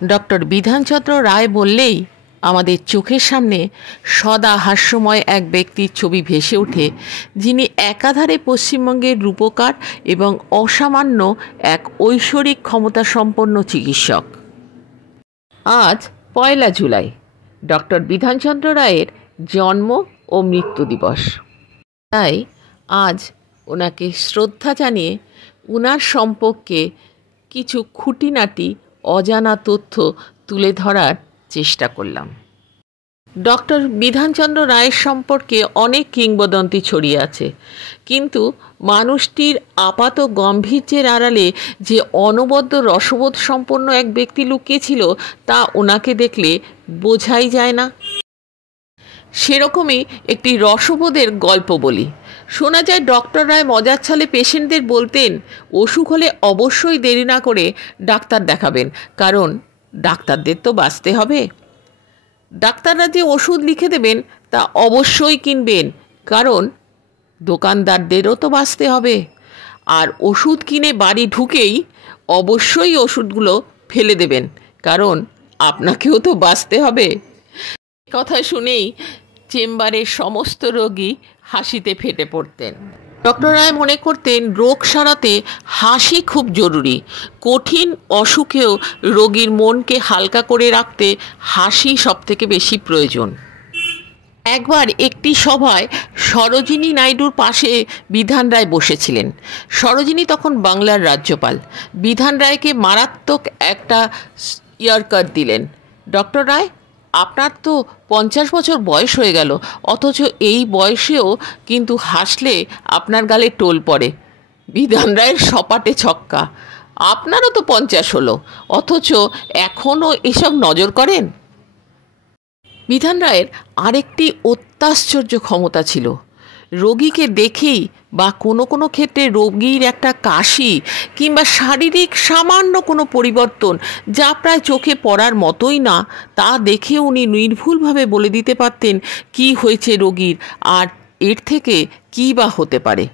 Doctor Bidhanchandra রায় বললেই আমাদের চোখের সামনে সদা হাস্যময় এক ব্যক্তির ছবি ভেসে ওঠে, যিনি একাধারে পশ্চিমবঙ্গের রূপকার এবং অসামান্য এক ঐশ্বরিক ক্ষমতাসম্পন্ন চিকিৎসক। আজ 1 জুলাই ডক্টর বিধানচন্দ্র রায়ের জন্ম ও মৃত্যু দিবস। তাই আজ ওনাকে শ্রদ্ধা জানিয়ে ওনার সম্পর্কে কিছু খুঁটিনাটি অজানা তথ্য তুলে ধরার চেষ্টা করলাম। ডক্টর বিধানচন্দ্র রায়ের সম্পর্কে অনেক কিংবদন্তি ছড়িয়ে আছে, কিন্তু মানুষটির আপাত গম্ভীর্যের আড়ালে যে অনবদ্য রসবোধ সম্পন্ন এক ব্যক্তি লুকিয়ে ছিল তা ওনাকে দেখলে বোঝাই যায় না। সেরকমই একটি রসবোধের গল্প বলি। শোনা যায় ডক্টর রায় মজার ছলে পেশেন্টদের বলতেন অসুখ হলে অবশ্যই দেরি না করে ডাক্তার দেখাবেন, কারণ ডাক্তারদের তো বাঁচতে হবে। ডাক্তাররা যে ওষুধ লিখে দেবেন তা অবশ্যই কিনবেন, কারণ দোকানদারদেরও তো বাঁচতে হবে। আর ওষুধ কিনে বাড়ি ঢুকেই অবশ্যই ওষুধগুলো ফেলে দেবেন, কারণ আপনাকেও তো বাঁচতে হবে। কথা শুনেই চেম্বারের সমস্ত রোগী হাসিতে ফেটে পড়তেন। ডক্টর রায় মনে করতেন রোগ সারাতে হাসি খুব জরুরি। কঠিন অসুখেও রোগীর মনকে হালকা করে রাখতে হাসি সবথেকে বেশি প্রয়োজন। একবার একটি সভায় সরোজিনী নাইডুর পাশে বিধান রায় বসেছিলেন। সরোজিনী তখন বাংলার রাজ্যপাল। বিধান রায়কে মারাত্মক একটা ইয়ারকাট দিলেন। ডক্টর রায়, আপনার তো 50 বছর বয়স হয়ে গেল, অথচ এই বয়সেও কিন্তু হাসলে আপনার গালে টোল পড়ে। বিধান রায়ের সপাটে ছক্কা। আপনারও তো 50 হলো, অথচ এখনও এসব নজর করেন? বিধান রায়ের আরেকটি অত্যাশ্চর্য ক্ষমতা ছিল। রোগীকে দেখেই বা কোনো কোনো ক্ষেত্রে রোগীর একটা কাশি কিংবা শারীরিক সামান্য কোনো পরিবর্তন যা প্রায় চোখে পড়ার মতোই না, তা দেখে উনি নির্ভুলভাবে বলে দিতে পারতেন কী হয়েছে রোগীর আর এর থেকে কী বা হতে পারে।